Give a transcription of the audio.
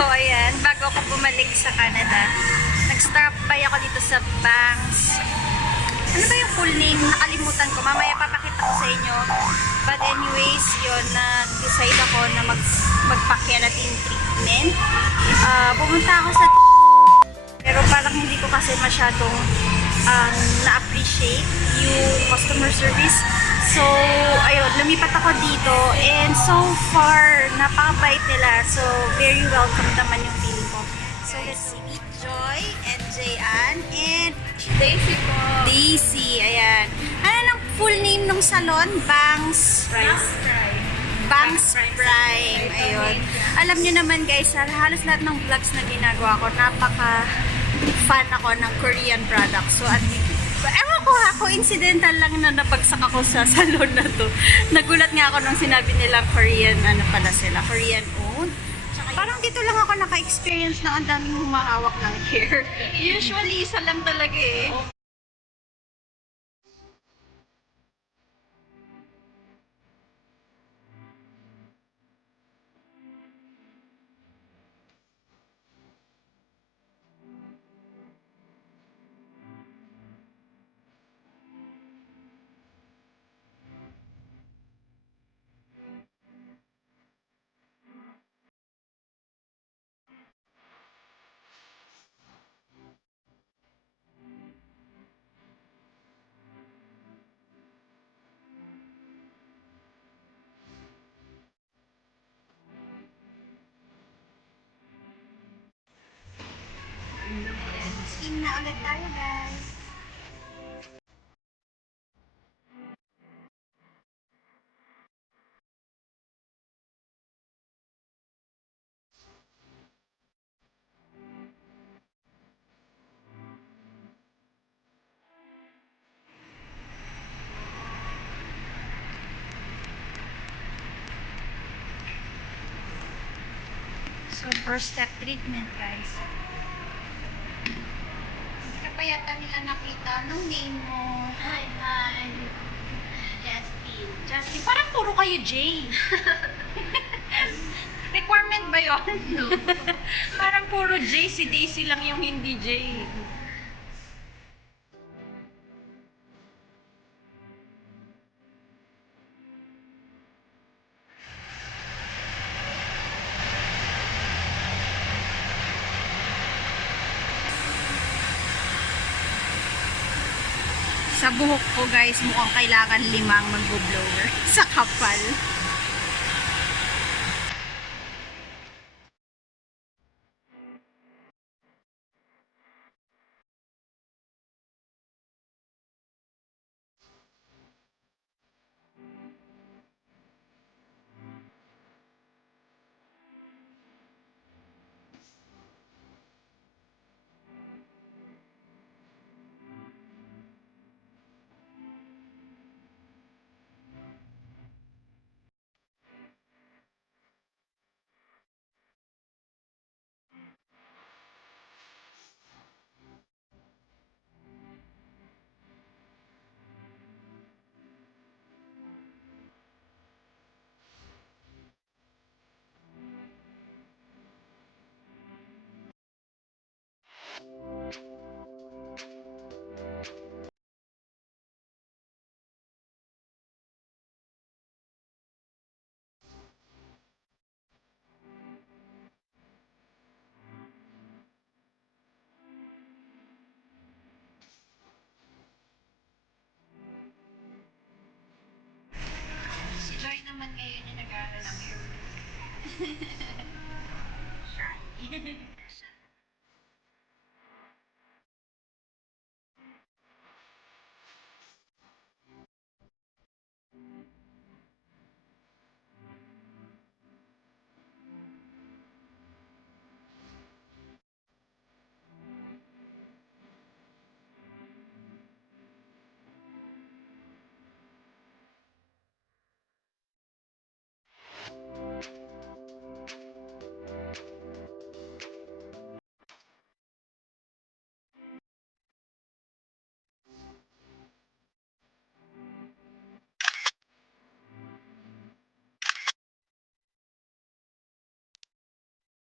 So, ayan, bago ako bumalik sa Canada, nag-stop by ako dito sa Banks. Ano ba yung full name? Nakalimutan ko. Mamaya papakita ko sa inyo. But anyways, yun, nag-decide ako na magpa-keratin treatment. Pumunta ako sa pero parang hindi ko kasi masyadong na-appreciate yung customer service. So, ayun, lumipat ako dito and so far, napakabait nila. So, very welcome naman yung feeling ko. So, let's see. Joy and Jayan and Daisy po. Daisy, ayan. Ano ng full name ng salon? Banks Prime. Banks Prime. Ayun. Alam nyo naman guys, halos lahat ng vlogs na ginagawa ko, napaka-fan ako ng Korean products. So, ewan ko ha, coincidental lang na nabagsak ako sa salon na to. Nagulat nga ako nung sinabi nilang Korean, ano pala sila, Korean owned. Parang dito lang ako naka-experience na ang daming humahawak ng hair. Usually, isa lang talaga eh. Skin na ulit tayo guys. So, first step treatment, guys. Hindi ka pa yata nila nakita. Anong name mo? Hi. Justin. Justin, parang puro kayo J. Requirement ba yun? No. Parang puro J. Si Daisy lang yung hindi J. Sa buhok ko guys, mukhang kailangan 5 mag-blower sa kapal. Si Joy naman ngayon yung nag-aaral ng hair. Shy.